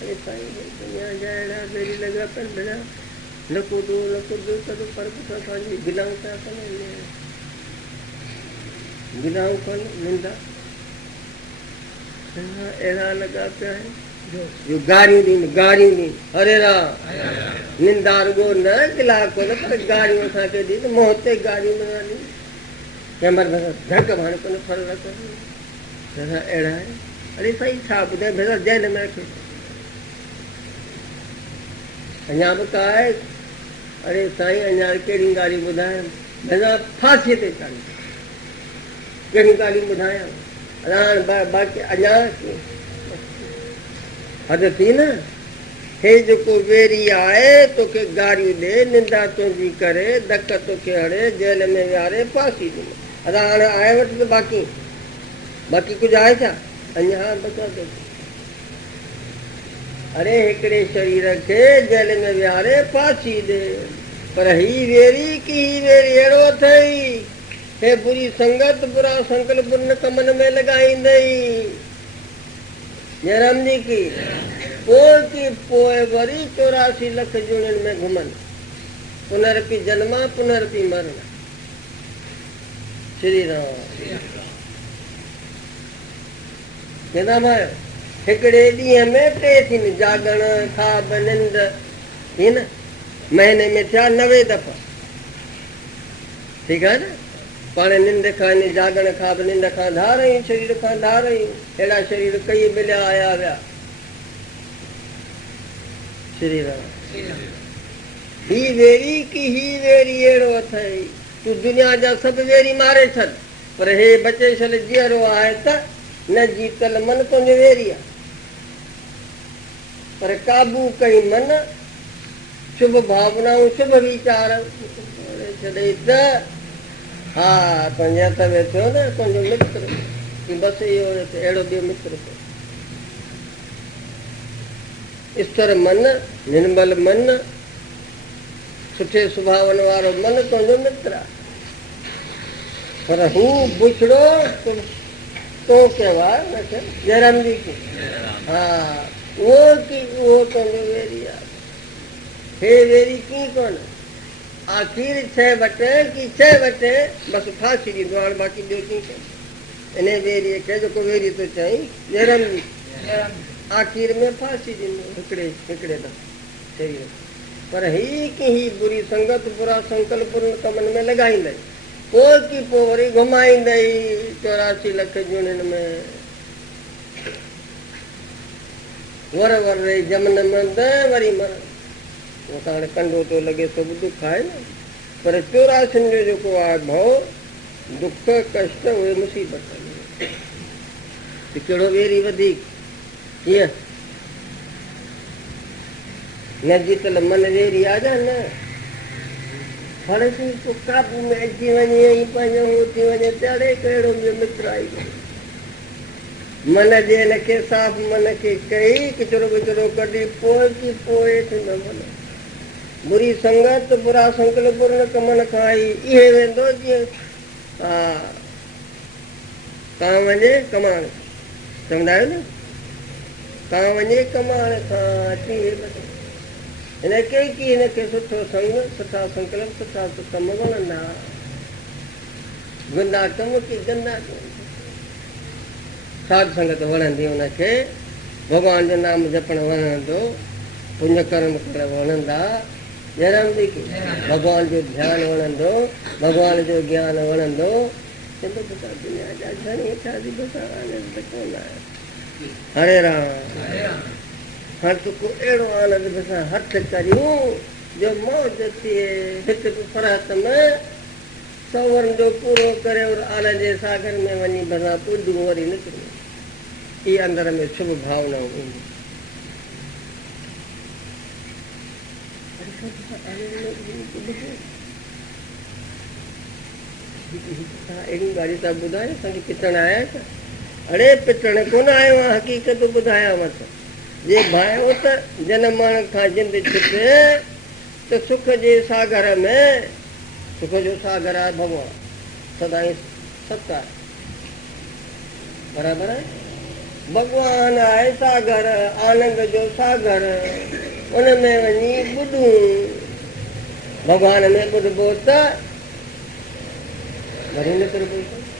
अरे साईं दुनिया जा बेरी लगा पर बिना न कूदो सदो पर असांजी गिलाऊं था कनि गिलाऊं कनि निंदा अहिड़ा लॻा पिया आहिनि जो गारियूं ॾींद हरे राम निंदा रुॻो न गिला कोन पर गारियूं असांखे ॾींद मोह ते गारियूं न ॾींद कंहिं महिल धक भाणे कोन फर्क अहिड़ा आहिनि अरे साईं छा ॿुधाए भेण जेल में रखे अञा बि का आहे अरे साईं अञा कहिड़ियूं ॻाल्हियूं ॿुधायां भेण फांसीअ ते चाढ़ी कहिड़ियूं ॻाल्हियूं ॿुधायां बाक़ी अञा हद थी न हे जेको वेरी आहे तोखे गारियूं ॾे निंदा तुंहिंजी करे धक तोखे हणे जेल में विहारे फांसी ॾिनो अदा हाणे आहे वटि त बाक़ी कुझु आहे छा अञा बचा अरे हिकिड़े शरीर खे जेल में विहारे फांसी ॾे पर ही वेरी की ही वेरी अहिड़ो अथई हे बुरी संगत बुरा संकल्प बुरन कमन में लगाईंदई जयराम जी की पोइ वरी 84 लख जूणियुनि में घुमनि पुनरपि जन्मा पुनरपि मरण श्री राम कहंदा भाई हिकिड़े ॾींहं में 3 थींदियूं जागण खाब निंड हीअं न महीने में थिया 90 दफ़ा ठीकु आहे न पाण निंड खां जागण खां बि निंड खां धारयूं शरीर खां धारयूं अहिड़ा शरीर कई मिलिया आया विया श्री राम ही वेरी की ही वेरी अहिड़ो अथई तूं दुनिया जा सभु वेरी मारे छॾ पर हे बचे छल जीअरो आहे त न जीतल मन तुंहिंजो वेरी आहे पर काबू कई मन शुभ भावनाऊं शुभ वीचार छॾे त हा तुंहिंजे हथ में थियो न तुंहिंजो मित्र की बसि इहो अहिड़ो ॿियो मित्र स्थिर मन निर्मल मन सुठे सुभावन वारो मन तुंहिंजो मित्र आहे पर हू बुछड़ो तो कहिवा न जयराम जी की हा उहो तुंहिंजो वेरी आहे हे वेरी कीअं कोन आख़िर छह वटे बसि फांसी ॾींदो हाणे बाक़ी ॿियो कीअं कयो इन वेरीअ खे जेको वेरी थो चई जयराम जी आख़िर में फांसी ॾींदो हिकिड़े दफ़े शरीर पर ही की ही बुरी संगत बुरा संकल्प बुरनि कमनि में लॻाईंदई पोइ वरी घुमाईंदई 84 लख जूणियुनि में वर रही जमन मंद वरी मरण उहो त हाणे कंडो थो लॻे सभु दुख आहे न पर 84 जो जेको आहे भउ दुख कष्ट उहे मुसीबत कहिड़ो वेरी वधीक कीअं न जीतल मन वेरी आहे न हाणे तूं काबू में अची वञे ऐं पंहिंजो हू थी वञे त कहिड़ो ॿियो मित्र आई मन जे हिनखे साफ़ मन खे कई किचिरो विचिरो कढी पोइ थींदो मन बुरी संगत बुरा संकल्प बुरन कमन खां ई इहे वेंदो जीअं हा कां वञे कमाण चवंदा आहियो न कां वञे कमाण खां अची हिनखे की हिनखे सुठो संग सुठा संकल्प सुठा कम वणंदा गुंदा कम की गंदा कम साध संगत वणंदी हुनखे भॻवान जो नाम जपण वणंदो पुण्य कर्म करण वणंदा जयराम जी की भॻवान जो ध्यानु वणंदो भॻवान जो ज्ञान वणंदो दुनिया जा घणी शादी आनंद कोन आहे हरे राम हाणे तूं को अहिड़ो आनंद सां हथ करियूं जो मौज थिए हिकु फरहत में सौवरनि जो पूरो करे और आनंद जे सागर में वञी बसा पूजूं वरी निकिरूं इहे अंदर में शुभ भावनाऊं ईंदियूं अहिड़ी ॻाल्हियूं था ॿुधायो असांखे पिचण आया त अड़े पिचण कोन आयो आहे हक़ीक़त ॿुधायांव त जे भायो त जनमण खां जिंद छिके त सुख जे सागर में सुख जो सागर आहे भॻवान सदाईं सत आहे बराबरि आहे भगवान आहे सागर, आनंद जो सागर, उनमें वञी ॿुधूं। भगवान में ॿुधबो त वरी न तुर पई।